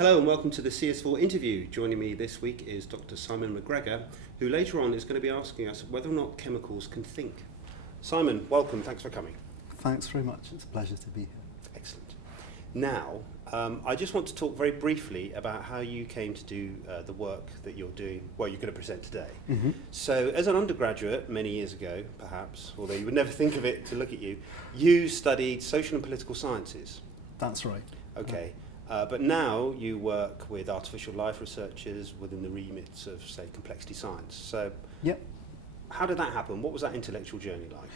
Hello and welcome to the CS4 interview. Joining me this week is Dr. Simon McGregor, who later on is going to be asking us whether or not chemicals can think. Simon, welcome. Thanks for coming. Thanks very much. It's a pleasure to be here. Excellent. Now, I just want to talk very briefly about how you came to do the work that you're doing, well, you're going to present today. Mm-hmm. So, as an undergraduate, many years ago, perhaps, although you would never think of it to look at you, you studied social and political sciences. That's right. Okay. But now you work with artificial life researchers within the remits of, say, complexity science. So, Yep. How did that happen? What was that intellectual journey like?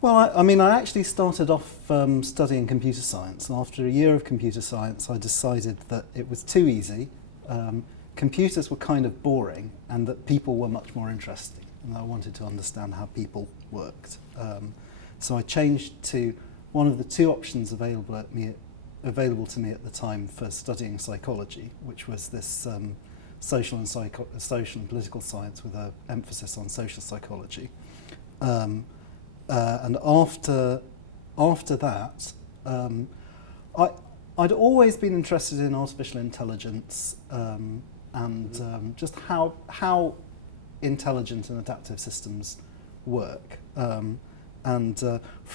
Well, I actually started off studying computer science. And after a year of computer science, I decided that it was too easy. Computers were kind of boring, and that people were much more interesting. And I wanted to understand how people worked. So I changed to one of the two options available to me at the time for studying psychology, which was this social and political science with an emphasis on social psychology. And after that, I'd always been interested in artificial intelligence and just how intelligent and adaptive systems work. From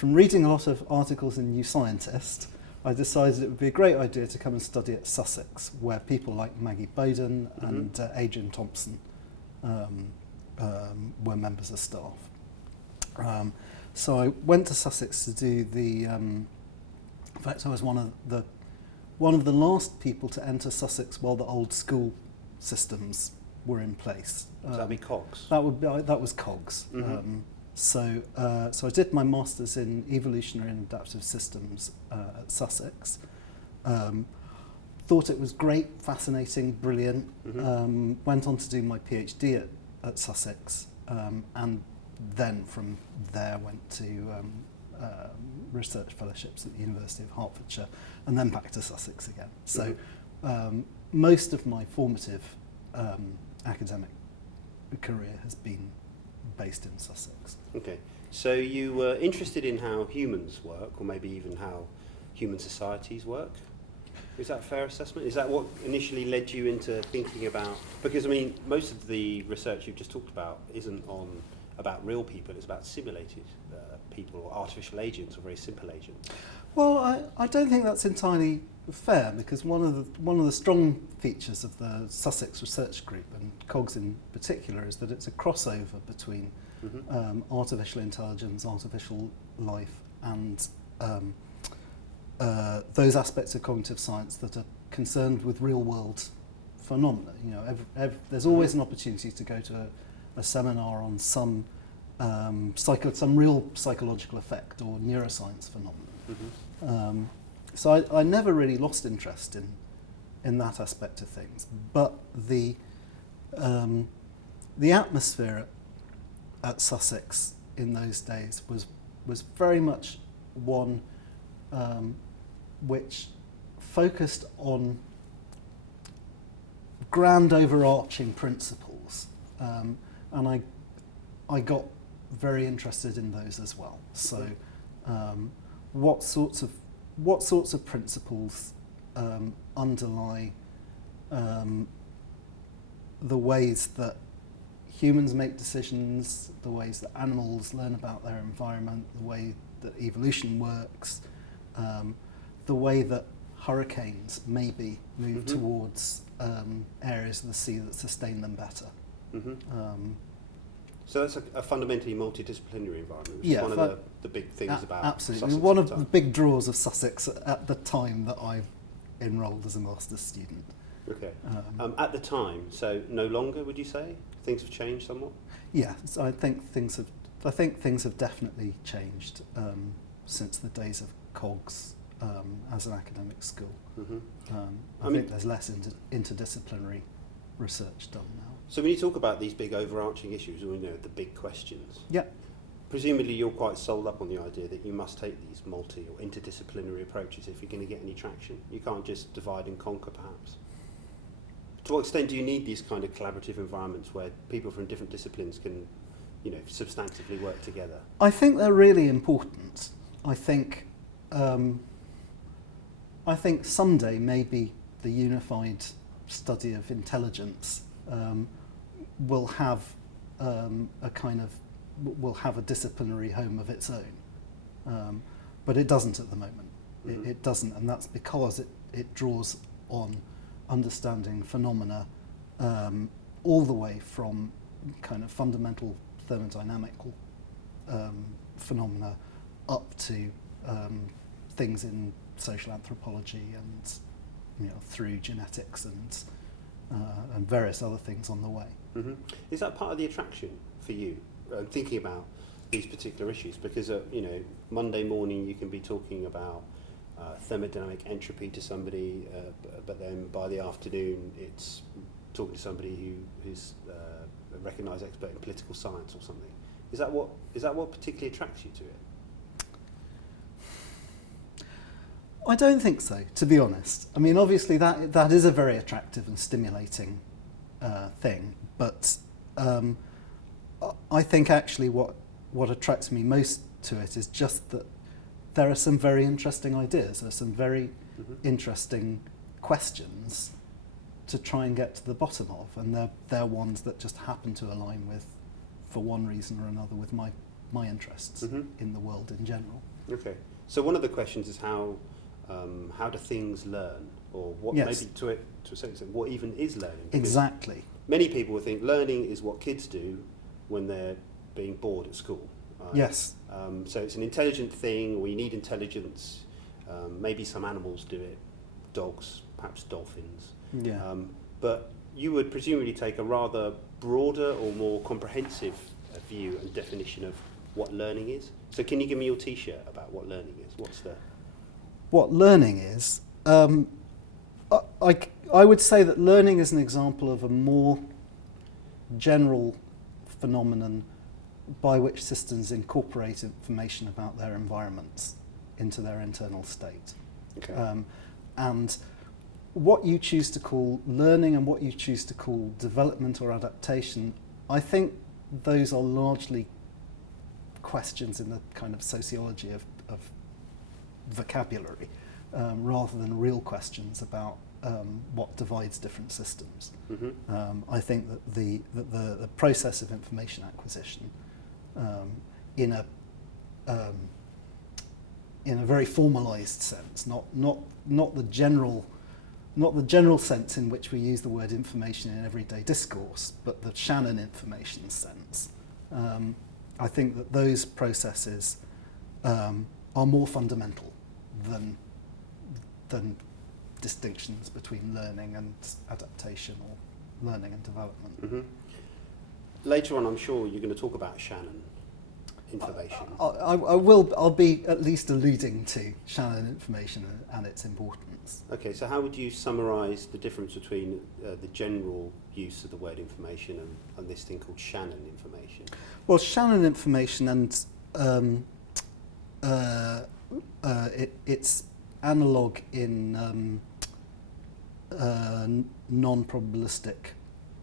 reading a lot of articles in New Scientist, I decided it would be a great idea to come and study at Sussex, where people like Maggie Bowden and Adrian Thompson were members of staff. So I went to Sussex to do the. In fact, I was one of the last people to enter Sussex while the old school systems were in place. Would that be COGS? That was COGS. Mm-hmm. So I did my master's in evolutionary and adaptive systems at Sussex. Thought it was great, fascinating, brilliant. Mm-hmm. Went on to do my PhD at Sussex, and then from there went to research fellowships at the University of Hertfordshire, and then back to Sussex again. So most of my formative academic career has been based in Sussex. Okay, so you were interested in how humans work, or maybe even how human societies work? Is that a fair assessment? Is that what initially led you into thinking about, because I mean, most of the research you've just talked about isn't about real people, it's about simulated people or artificial agents or very simple agents. Well, I don't think that's entirely fair, because one of the strong features of the Sussex Research Group, and COGS in particular, is that it's a crossover between artificial intelligence, artificial life, and those aspects of cognitive science that are concerned with real-world phenomena. You know, there's always an opportunity to go to a seminar on some real psychological effect or neuroscience phenomenon. So I never really lost interest in that aspect of things, but the atmosphere at Sussex in those days was very much one which focused on grand overarching principles, and I got very interested in those as well. So, what sorts of principles underlie the ways that humans make decisions, the ways that animals learn about their environment, the way that evolution works, the way that hurricanes maybe move towards areas of the sea that sustain them better. So that's a fundamentally multidisciplinary environment, which Yeah, is one of the big things about absolutely. Sussex One at of the the time. big draws of Sussex at the time that I enrolled as a master's student. Okay. At the time, so no longer, would you say? Things have changed somewhat? Yeah, so I think things have definitely changed since the days of COGS as an academic school. I think there's less interdisciplinary research done now. So when you talk about these big overarching issues, or the big questions, Yeah. presumably you're quite sold up on the idea that you must take these multi or interdisciplinary approaches if you're going to get any traction. You can't just divide and conquer, perhaps. To what extent do you need these kind of collaborative environments where people from different disciplines can, substantively work together? I think they're really important. I think someday maybe the unified study of intelligence will have will have a disciplinary home of its own, but it doesn't at the moment. Mm-hmm. It doesn't, and that's because it draws on understanding phenomena all the way from kind of fundamental thermodynamical phenomena up to things in social anthropology and through genetics and various other things on the way. Mm-hmm. Is that part of the attraction for you, thinking about these particular issues? Because Monday morning you can be talking about thermodynamic entropy to somebody, but then by the afternoon it's talking to somebody who's a recognised expert in political science or something. Is that what particularly attracts you to it? I don't think so, to be honest. I mean, obviously that is a very attractive and stimulating thing, but I think actually what attracts me most to it is just that there are some very interesting ideas, there are some very interesting questions to try and get to the bottom of, and they're ones that just happen to align with, for one reason or another, with my interests in the world in general. Okay, so one of the questions is how do things learn, or what Yes. maybe to a certain extent, what even is learning? Because Exactly. many people would think learning is what kids do when they're being bored at school. Right? Yes. So it's an intelligent thing, or you need intelligence. Maybe some animals do it, dogs, perhaps dolphins. Yeah. But you would presumably take a rather broader or more comprehensive view and definition of what learning is. So can you give me your T-shirt about what learning is? What learning is, I would say that learning is an example of a more general phenomenon by which systems incorporate information about their environments into their internal state. Okay. And what you choose to call learning and what you choose to call development or adaptation, I think those are largely questions in the kind of sociology of vocabulary, rather than real questions about what divides different systems. Mm-hmm. I think that the process of information acquisition in a very formalised sense, not the general sense in which we use the word information in everyday discourse, but the Shannon information sense. I think that those processes are more fundamental than distinctions between learning and adaptation, or learning and development. Mm-hmm. Later on, I'm sure you're going to talk about Shannon information. I'll be at least alluding to Shannon information and its importance. Okay, so how would you summarise the difference between the general use of the word information and this thing called Shannon information? Well, Shannon information and its analogue in non-probabilistic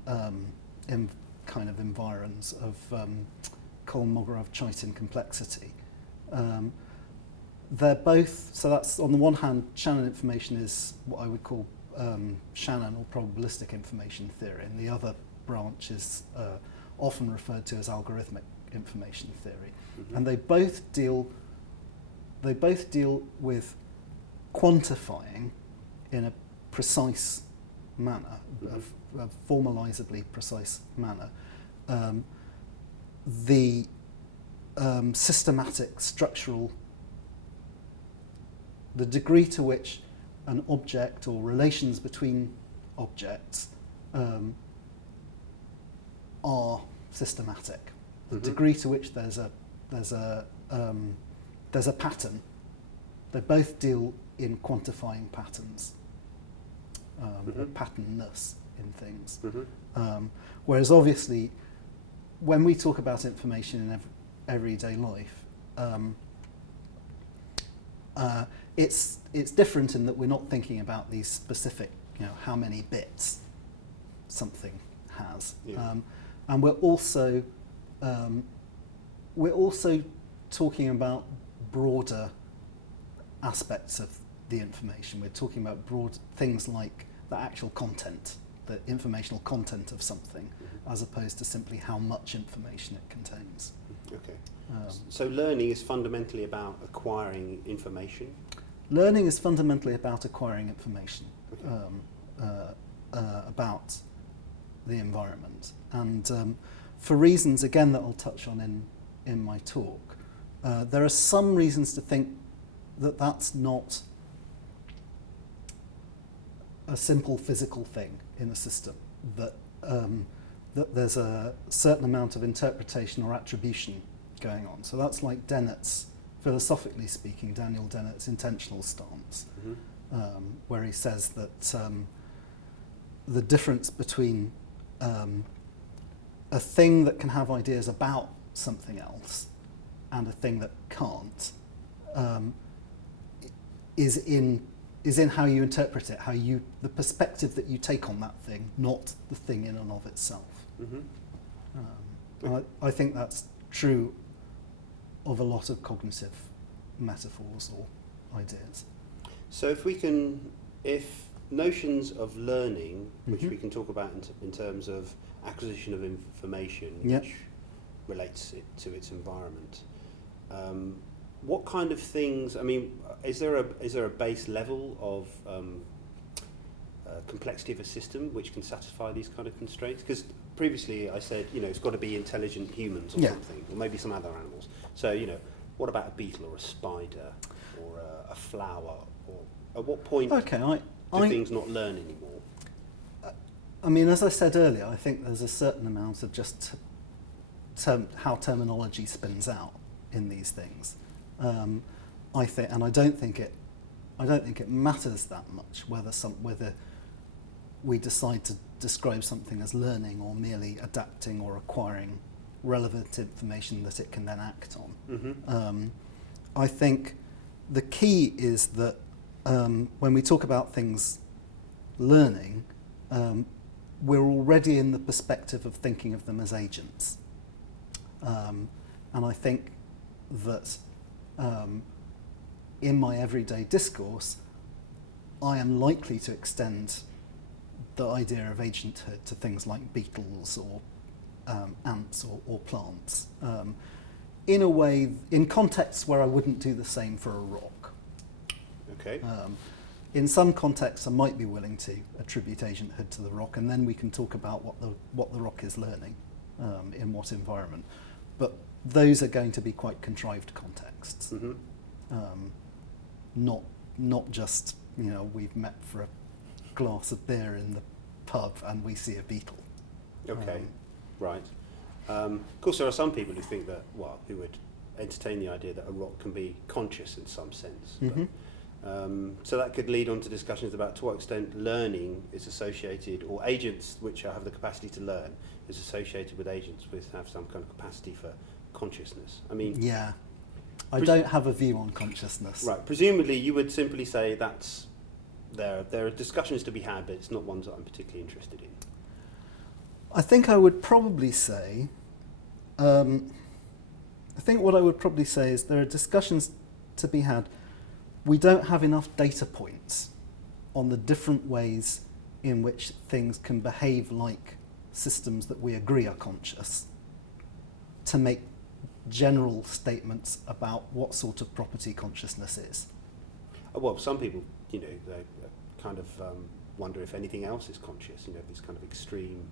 kind of environs of Kolmogorov-Chaitin complexity. They're both, so that's on the one hand, Shannon information is what I would call Shannon or probabilistic information theory, and the other branch is often referred to as algorithmic information theory. Mm-hmm. And they both deal with quantifying in a precise manner, a formalisably precise manner, the systematic, structural, the degree to which an object or relations between objects are systematic. The degree to which there's a pattern. They both deal in quantifying patterns, or patternness in things. Whereas obviously, when we talk about information in everyday life, it's different in that we're not thinking about these specific, how many bits something has, and we're also talking about broader aspects of the information. We're talking about broad things like the actual content, the informational content of something, as opposed to simply how much information it contains. Okay. So learning is fundamentally about acquiring information? Learning is fundamentally about acquiring information Okay. about the environment. And for reasons, again, that I'll touch on in my talk, there are some reasons to think that that's not a simple physical thing in a system, that there's a certain amount of interpretation or attribution going on. So that's like Dennett's, philosophically speaking, Daniel Dennett's intentional stance, where he says that the difference between a thing that can have ideas about something else and a thing that can't is in how you interpret it, the perspective that you take on that thing, not the thing in and of itself. I think that's true of a lot of cognitive metaphors or ideas. So if notions of learning, which we can talk about in terms of acquisition of information, which relates it to its environment, what kind of things, I mean, is there a base level of complexity of a system which can satisfy these kind of constraints? Because previously I said, it's got to be intelligent humans or something, or maybe some other animals. So, what about a beetle or a spider or a flower? Or at what point do things not learn anymore? I mean, as I said earlier, I think there's a certain amount of just how terminology spins out in these things. I think, and I don't think it matters that much whether we decide to describe something as learning or merely adapting or acquiring relevant information that it can then act on. I think the key is that when we talk about things learning, we're already in the perspective of thinking of them as agents. And I think that in my everyday discourse, I am likely to extend the idea of agenthood to things like beetles or ants or plants, in a way, in contexts where I wouldn't do the same for a rock. Okay. In some contexts, I might be willing to attribute agenthood to the rock, and then we can talk about what the rock is learning in what environment. But those are going to be quite contrived contexts, not just we've met for a glass of beer in the pub and we see a beetle. Okay, right. Of course, there are some people who think that, who would entertain the idea that a rock can be conscious in some sense. But, so that could lead on to discussions about to what extent learning is associated, or agents which have the capacity to learn, is associated with agents which have some kind of capacity for consciousness. I mean, yeah, I don't have a view on consciousness. Right. Presumably, you would simply say that's there are discussions to be had, but it's not ones that I'm particularly interested in. I think I would probably say. I think what I would probably say is there are discussions to be had. We don't have enough data points on the different ways in which things can behave like systems that we agree are conscious to make general statements about what sort of property consciousness is. Well, some people, they kind of wonder if anything else is conscious, these kind of extreme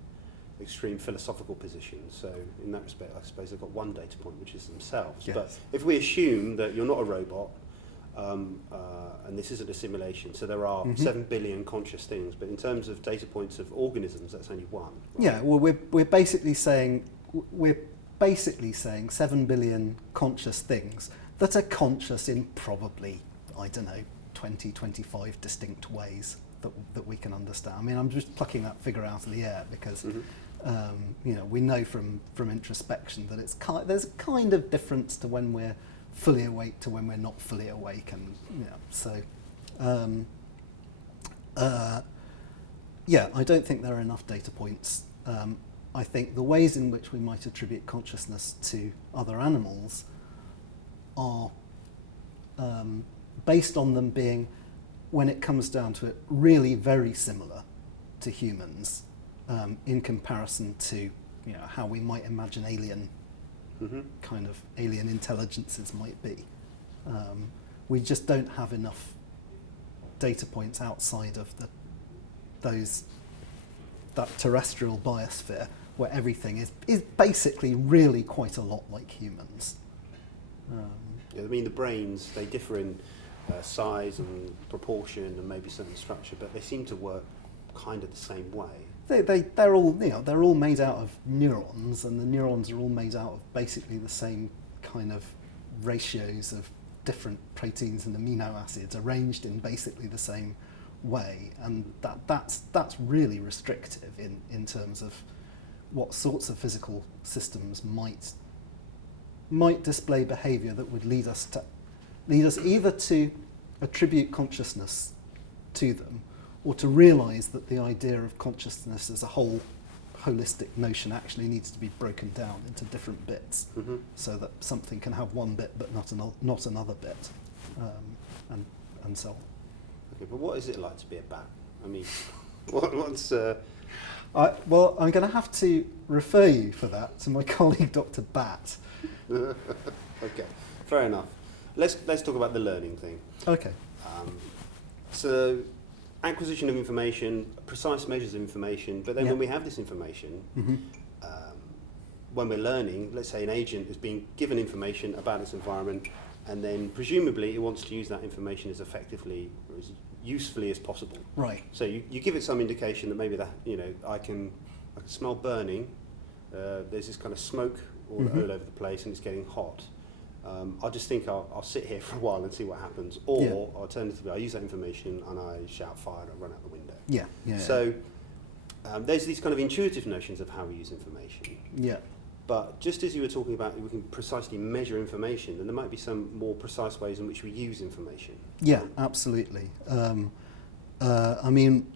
philosophical positions. So in that respect, I suppose they've got one data point, which is themselves. Yes. But if we assume that you're not a robot, and this isn't a simulation, so there are 7 billion conscious things, but in terms of data points of organisms, that's only one. Right? Yeah, well, we're basically saying 7 billion conscious things that are conscious in probably, 20, 25 distinct ways that we can understand. I mean, I'm just plucking that figure out of the air because we know from introspection that there's a kind of difference to when we're fully awake to when we're not fully awake, and I don't think there are enough data points. I think the ways in which we might attribute consciousness to other animals are based on them being when it comes down to it, really very similar to humans in comparison to how we might imagine alien kind of alien intelligences might be. We just don't have enough data points outside of that terrestrial biosphere where everything is basically really quite a lot like humans. I mean, the brains, they differ in size and proportion and maybe certain structure, but they seem to work kind of the same way. They're all made out of neurons, and the neurons are all made out of basically the same kind of ratios of different proteins and amino acids arranged in basically the same way, and that's really restrictive in terms of what sorts of physical systems might display behaviour that would lead us either to attribute consciousness to them, or to realise that the idea of consciousness as a whole holistic notion actually needs to be broken down into different bits, so that something can have one bit but not another bit, and so on. Okay, but what is it like to be a bat? I mean, what's... Well, I'm going to have to refer you for that to my colleague Dr. Bat. Okay, fair enough. Let's talk about the learning thing. Okay. So, acquisition of information, precise measures of information, but then when we have this information, when we're learning, let's say an agent is being given information about its environment, and then presumably it wants to use that information as effectively or as usefully as possible. Right. So you give it some indication that maybe that, I can smell burning, there's this kind of smoke all over the place and it's getting hot. I just think I'll sit here for a while and see what happens. Or alternatively, I use that information and I shout fire and I run out the window. Yeah. So there's these kind of intuitive notions of how we use information. Yeah. But just as you were talking about, we can precisely measure information, then there might be some more precise ways in which we use information. Yeah, absolutely. I mean,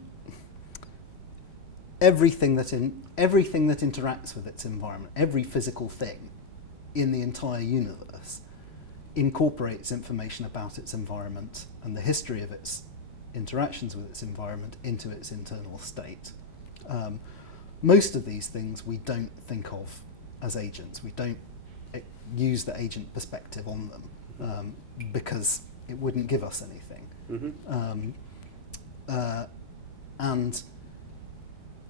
everything that interacts with its environment, every physical thing in the entire universe incorporates information about its environment and the history of its interactions with its environment into its internal state. Most of these things we don't think of as agents. We don't use the agent perspective on them because it wouldn't give us anything. And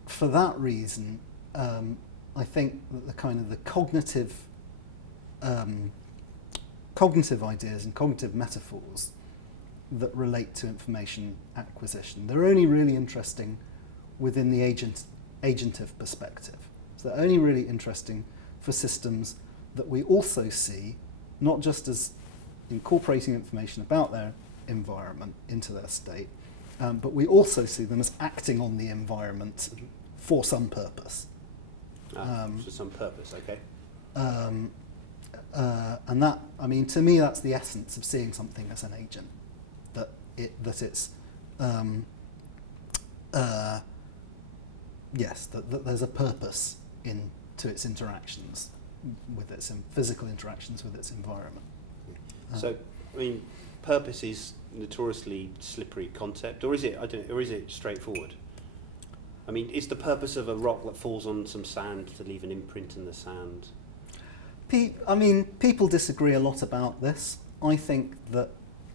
for that reason, I think that the kind of the cognitive ideas and cognitive metaphors that relate to information acquisition, they're only really interesting within the agentive perspective. So they're only really interesting for systems that we also see not just as incorporating information about their environment into their state, but we also see them as acting on the environment for some purpose. For some purpose, okay. And that, I mean, to me, that's the essence of seeing something as an agent. That there's a purpose to its interactions with its physical interactions with its environment. So, I mean, purpose is notoriously slippery concept, or is it? Or is it straightforward? I mean, is the purpose of a rock that falls on some sand to leave an imprint in the sand? People disagree a lot about this. I think that,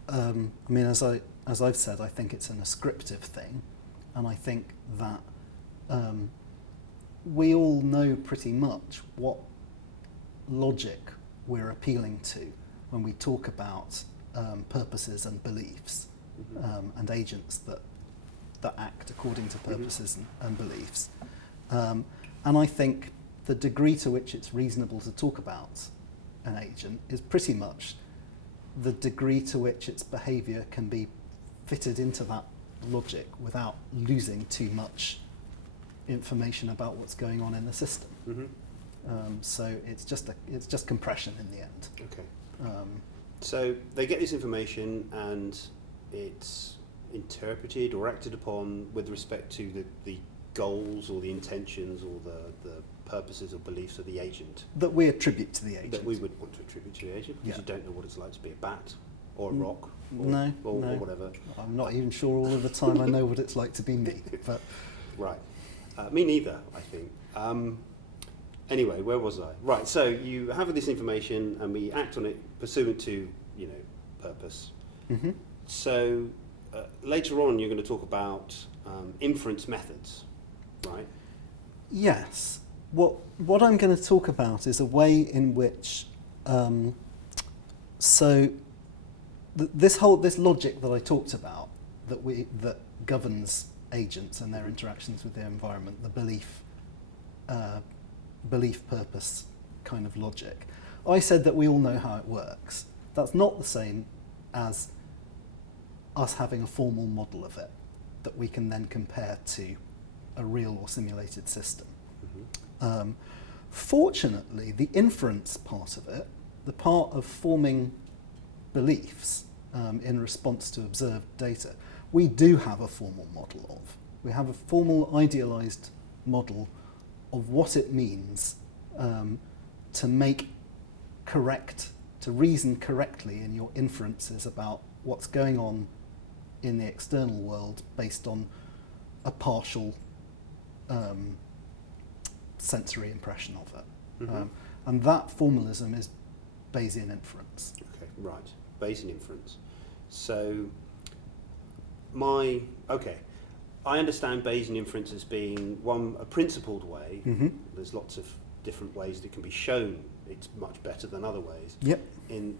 as I've said, I think it's an ascriptive thing, and I think that we all know pretty much what logic we're appealing to when we talk about purposes and beliefs, and agents that act according to purposes and beliefs. And I think the degree to which it's reasonable to talk about an agent is pretty much the degree to which its behaviour can be fitted into that logic without losing too much information about what's going on in the system. So it's just compression in the end. Okay. So they get this information and it's interpreted or acted upon with respect to the goals or the intentions or the purposes or beliefs of the agent. That we attribute to the agent. That we would want to attribute to the agent because Yeah. you don't know what it's like to be a bat. or a rock, or, No, or no. whatever. I'm not even sure all of the time I know what it's like to be me. But Right. Me neither, I think. Anyway, where was I? Right, so you have this information and we act on it pursuant to, purpose. mhm. So later on you're going to talk about inference methods, right? Yes. What I'm going to talk about is a way in which this logic that I talked about that governs agents and their interactions with their environment, the belief purpose kind of logic. I said that we all know how it works. That's not the same as us having a formal model of it that we can then compare to a real or simulated system. Mm-hmm. Fortunately, the inference part of it, the part of forming beliefs in response to observed data, we do have a formal model of. We have a formal idealized model of what it means to reason correctly in your inferences about what's going on in the external world based on a partial sensory impression of it. Mm-hmm. And that formalism is Bayesian inference. Okay, right. Bayesian inference. So, I understand Bayesian inference as being a principled way. Mm-hmm. There's lots of different ways that can be shown it's much better than other ways. Yep. In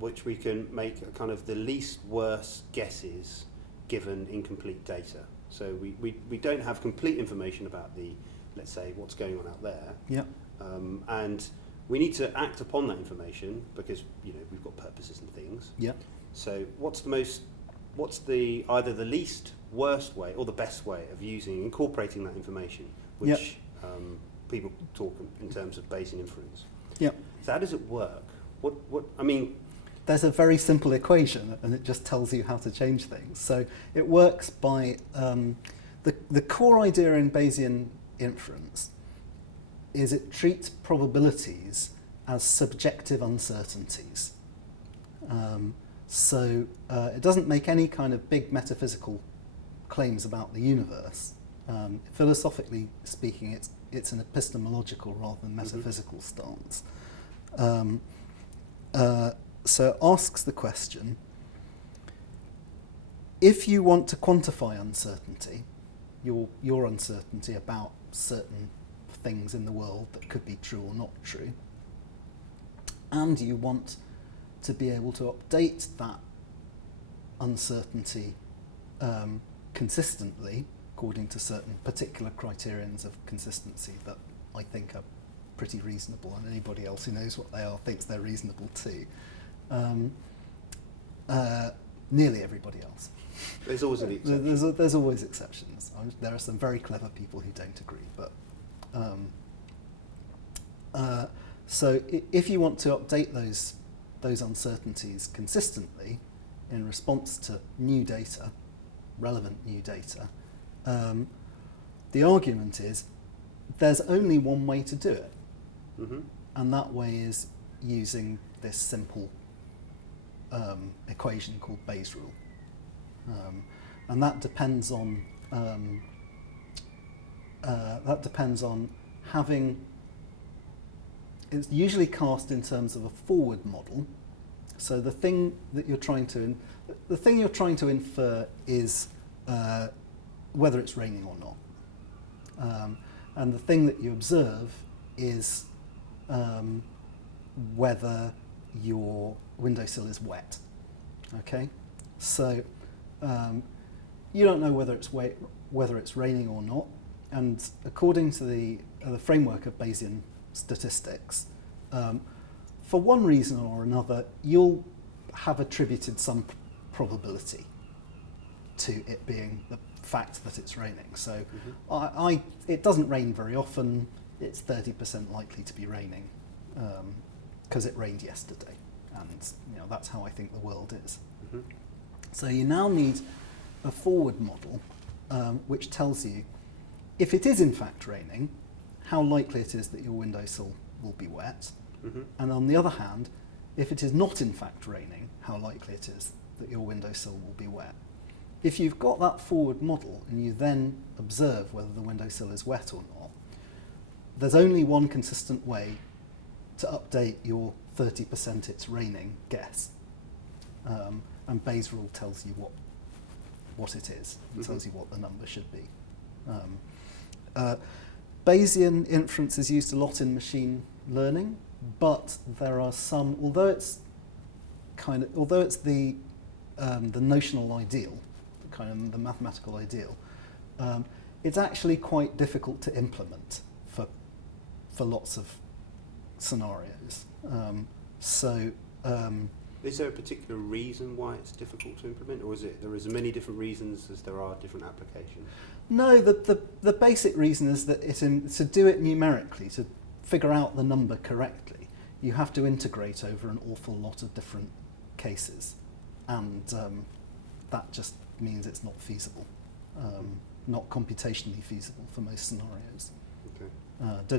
which we can make a kind of the least worst guesses given incomplete data. So we don't have complete information about let's say, what's going on out there. Yep. And we need to act upon that information because, we've got purposes and things. Yep. So what's either the least worst way or the best way of incorporating that information, which people talk in terms of Bayesian inference. Yep. So how does it work? There's a very simple equation and it just tells you how to change things. So it works by, the core idea in Bayesian inference is it treats probabilities as subjective uncertainties. It doesn't make any kind of big metaphysical claims about the universe. Philosophically speaking, it's an epistemological rather than metaphysical stance. So it asks the question, if you want to quantify uncertainty, your uncertainty about certain things in the world that could be true or not true, and you want to be able to update that uncertainty consistently according to certain particular criterions of consistency that I think are pretty reasonable, and anybody else who knows what they are thinks they're reasonable too. Nearly everybody else. There's always an exception. There's always exceptions. There are some very clever people who don't agree, but so if you want to update those uncertainties consistently in response to new data, relevant new data, the argument is there's only one way to do it, and that way is using this simple equation called Bayes' rule, and that depends on having. It's usually cast in terms of a forward model. So the thing you're trying to infer is whether it's raining or not, and the thing that you observe is whether your windowsill is wet. Okay, so you don't know whether it's raining or not, and according to the framework of Bayesian statistics, for one reason or another, you'll have attributed some probability to it being the fact that it's raining. So it doesn't rain very often. It's 30% likely to be raining because it rained yesterday, and that's how I think the world is. So you now need a forward model which tells you if it is in fact raining, how likely it is that your windowsill will be wet, and on the other hand, if it is not in fact raining, how likely it is that your windowsill will be wet. If you've got that forward model and you then observe whether the windowsill is wet or not, there's only one consistent way to update your 30% it's raining guess. And Bayes' rule tells you what it is. It tells you what the number should be. Bayesian inference is used a lot in machine learning, but there are some, although it's the notional ideal, kind of the mathematical ideal, it's actually quite difficult to implement for lots of scenarios. Is there a particular reason why it's difficult to implement, or is it there is as many different reasons as there are different applications? No, the basic reason is that to do it numerically, to figure out the number correctly, you have to integrate over an awful lot of different cases, and that just means it's not feasible, not computationally feasible for most scenarios. Okay.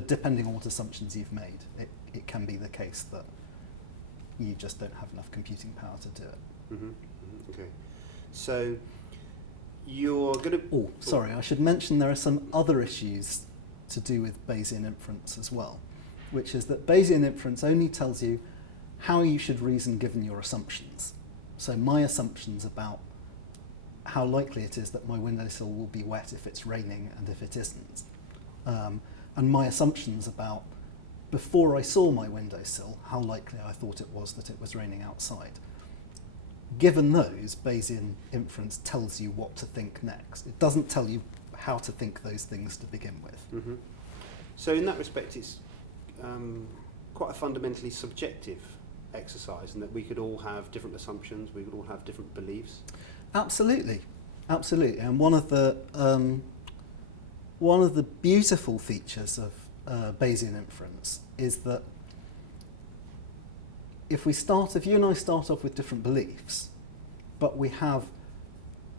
Depending on what assumptions you've made, it can be the case that you just don't have enough computing power to do it. Mm-hmm. Mm-hmm. Okay. So you're going to... Oh, sorry, I should mention there are some other issues to do with Bayesian inference as well, which is that Bayesian inference only tells you how you should reason given your assumptions. So my assumptions about how likely it is that my windowsill will be wet if it's raining and if it isn't. And my assumptions about, before I saw my windowsill, how likely I thought it was that it was raining outside. Given those, Bayesian inference tells you what to think next. It doesn't tell you how to think those things to begin with. Mm-hmm. So in that respect, it's quite a fundamentally subjective exercise, in that we could all have different assumptions, we could all have different beliefs. Absolutely, absolutely. And one of the beautiful features of Bayesian inference is that if you and I start off with different beliefs, but we have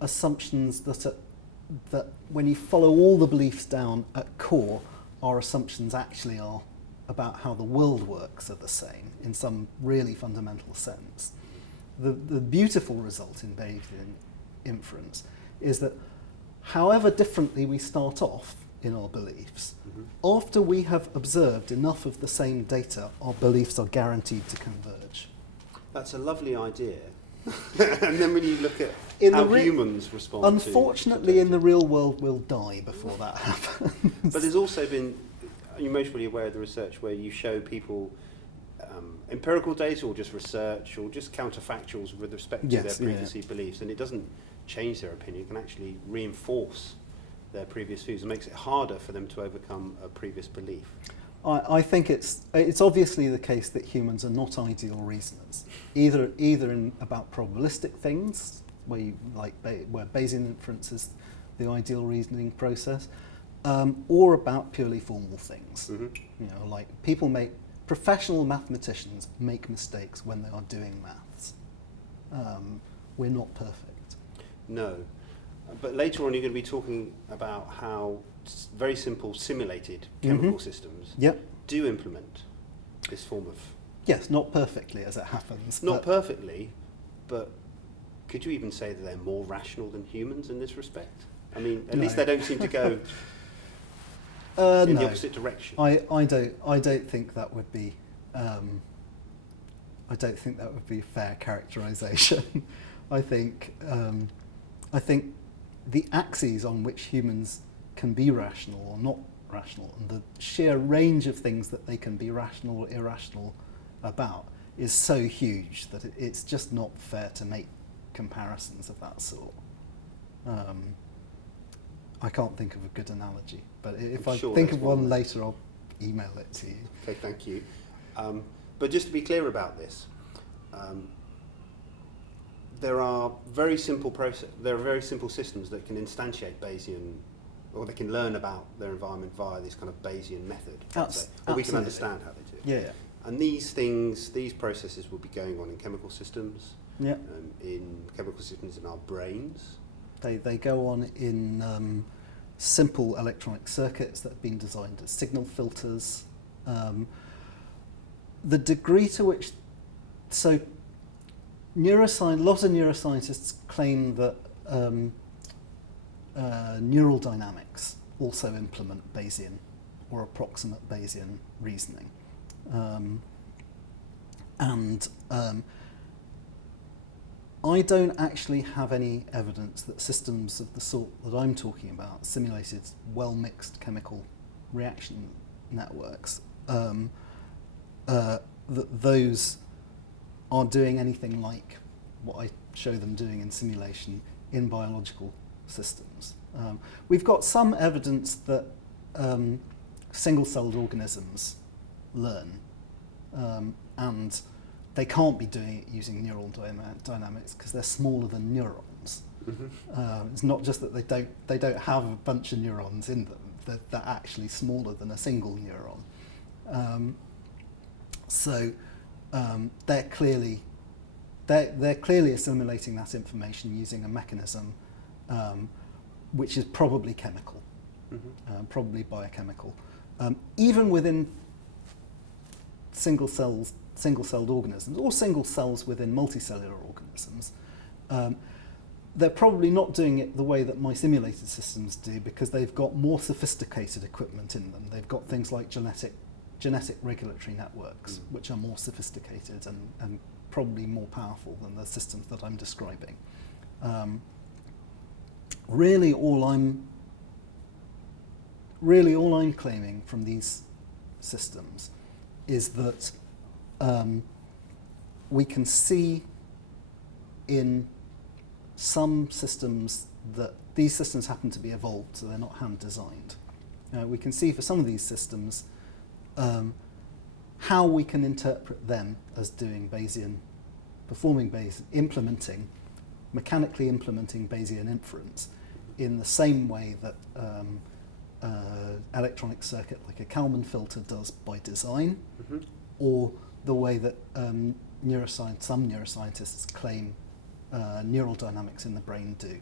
assumptions that when you follow all the beliefs down at core, our assumptions actually are about how the world works are the same in some really fundamental sense. The beautiful result in Bayesian inference is that however differently we start off in our beliefs, after we have observed enough of the same data, our beliefs are guaranteed to converge. That's a lovely idea. And then when you look at how humans respond unfortunately, in the real world, we'll die before that happens. But there's also been, you're most probably aware of the research where you show people empirical data or just research or just counterfactuals with respect to their preconceived beliefs, and it doesn't change their opinion, it can actually reinforce their previous views and makes it harder for them to overcome a previous belief. I think it's obviously the case that humans are not ideal reasoners, either in about probabilistic things, where Bayesian inference is the ideal reasoning process, or about purely formal things. Mm-hmm. You know, like professional mathematicians make mistakes when they are doing maths. We're not perfect. No. But later on you're going to be talking about how very simple simulated chemical systems do implement this form of... Yes, not perfectly as it happens. Not perfectly, but could you even say that they're more rational than humans in this respect? I mean, at least they don't seem to go in the opposite direction. I don't think that would be I don't think that would be a fair characterization. I think the axes on which humans can be rational or not rational, and the sheer range of things that they can be rational or irrational about, is so huge that it's just not fair to make comparisons of that sort. I can't think of a good analogy, but if I think of one later, I'll email it to you. Okay, thank you. But just to be clear about this, there are very simple systems that can instantiate Bayesian, or they can learn about their environment via this kind of Bayesian method. Or we can understand how they do it. Yeah. And these processes will be going on in chemical systems, in chemical systems in our brains. They go on in simple electronic circuits that have been designed as signal filters. The degree to which So lots of neuroscientists claim that neural dynamics also implement Bayesian or approximate Bayesian reasoning. I don't actually have any evidence that systems of the sort that I'm talking about, simulated well-mixed chemical reaction networks, that those are doing anything like what I show them doing in simulation in biological systems. We've got some evidence that single-celled organisms learn, and they can't be doing it using neural dynamics because they're smaller than neurons. Mm-hmm. It's not just that they don't have a bunch of neurons in them; they're actually smaller than a single neuron. So they're clearly assimilating that information using a mechanism which is probably chemical, probably biochemical. Even within single-celled organisms, or single cells within multicellular organisms, they're probably not doing it the way that my simulated systems do, because they've got more sophisticated equipment in them. They've got things like genetic regulatory networks, which are more sophisticated and probably more powerful than the systems that I'm describing. Really, all I'm claiming from these systems is that we can see in some systems that these systems happen to be evolved, so they're not hand designed. We can see for some of these systems how we can interpret them as doing Bayesian, performing Bayesian, mechanically implementing Bayesian inference in the same way that electronic circuit like a Kalman filter does by design, or the way that some neuroscientists claim neural dynamics in the brain do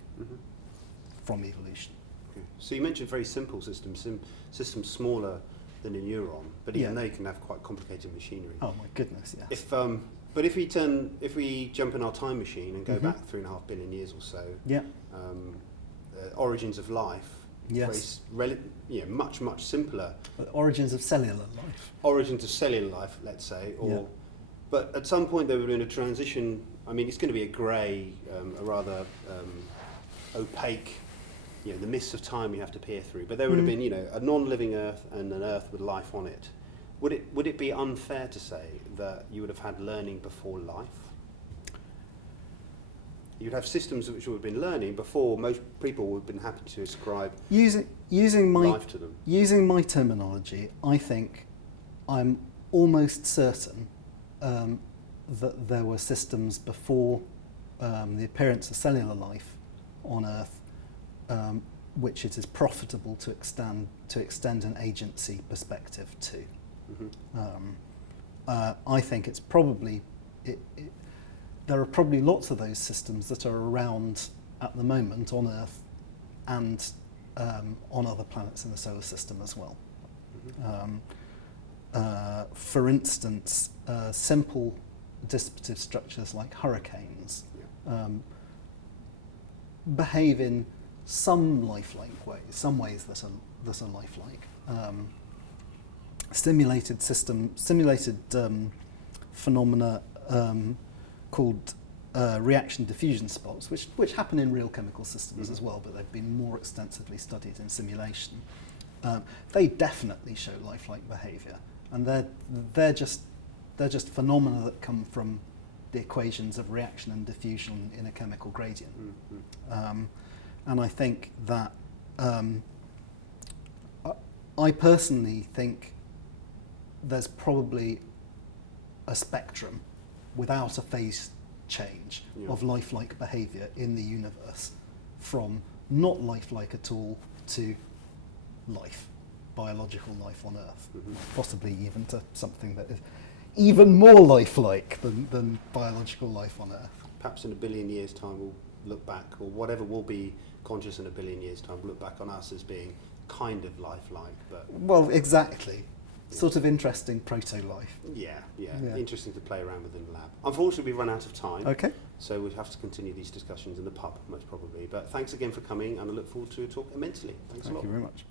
from evolution. Okay. So you mentioned very simple systems, systems smaller than a neuron, but even they can have quite complicated machinery. Oh my goodness, yes. But if we jump in our time machine and go back 3.5 billion years or so, origins of life, yes, much simpler. Origins of cellular life. Origins of cellular life, let's say, but at some point there would have been a transition. I mean, it's going to be a grey, a rather opaque, the mists of time you have to peer through. But there would have been, a non-living Earth and an Earth with life on it. Would it be unfair to say that you would have had learning before life? You'd have systems which would have been learning before most people would have been happy to ascribe life to them. Using my terminology, I think I'm almost certain that there were systems before the appearance of cellular life on Earth which it is profitable to extend an agency perspective to. I think it's probably there are probably lots of those systems that are around at the moment on Earth and on other planets in the solar system as well. For instance, simple dissipative structures like hurricanes behave in some lifelike ways, some ways that are lifelike. Simulated phenomena called reaction diffusion spots, which happen in real chemical systems as well, but they've been more extensively studied in simulation. They definitely show lifelike behaviour, and they're just phenomena that come from the equations of reaction and diffusion in a chemical gradient. And I think that I personally think there's probably a spectrum without a phase change of lifelike behaviour in the universe, from not lifelike at all to life, biological life on Earth, possibly even to something that is even more lifelike than biological life on Earth. Perhaps in a billion years' time we'll look back, or whatever will be conscious in a billion years' time, we'll look back on us as being kind of lifelike. But well, exactly. sort of interesting proto-life. Yeah, yeah, Yeah. interesting to play around with in the lab. Unfortunately, we've run out of time, Okay. so we'll have to continue these discussions in the pub, most probably. But thanks again for coming, and I look forward to a talk immensely. Thanks a lot. Thank you very much.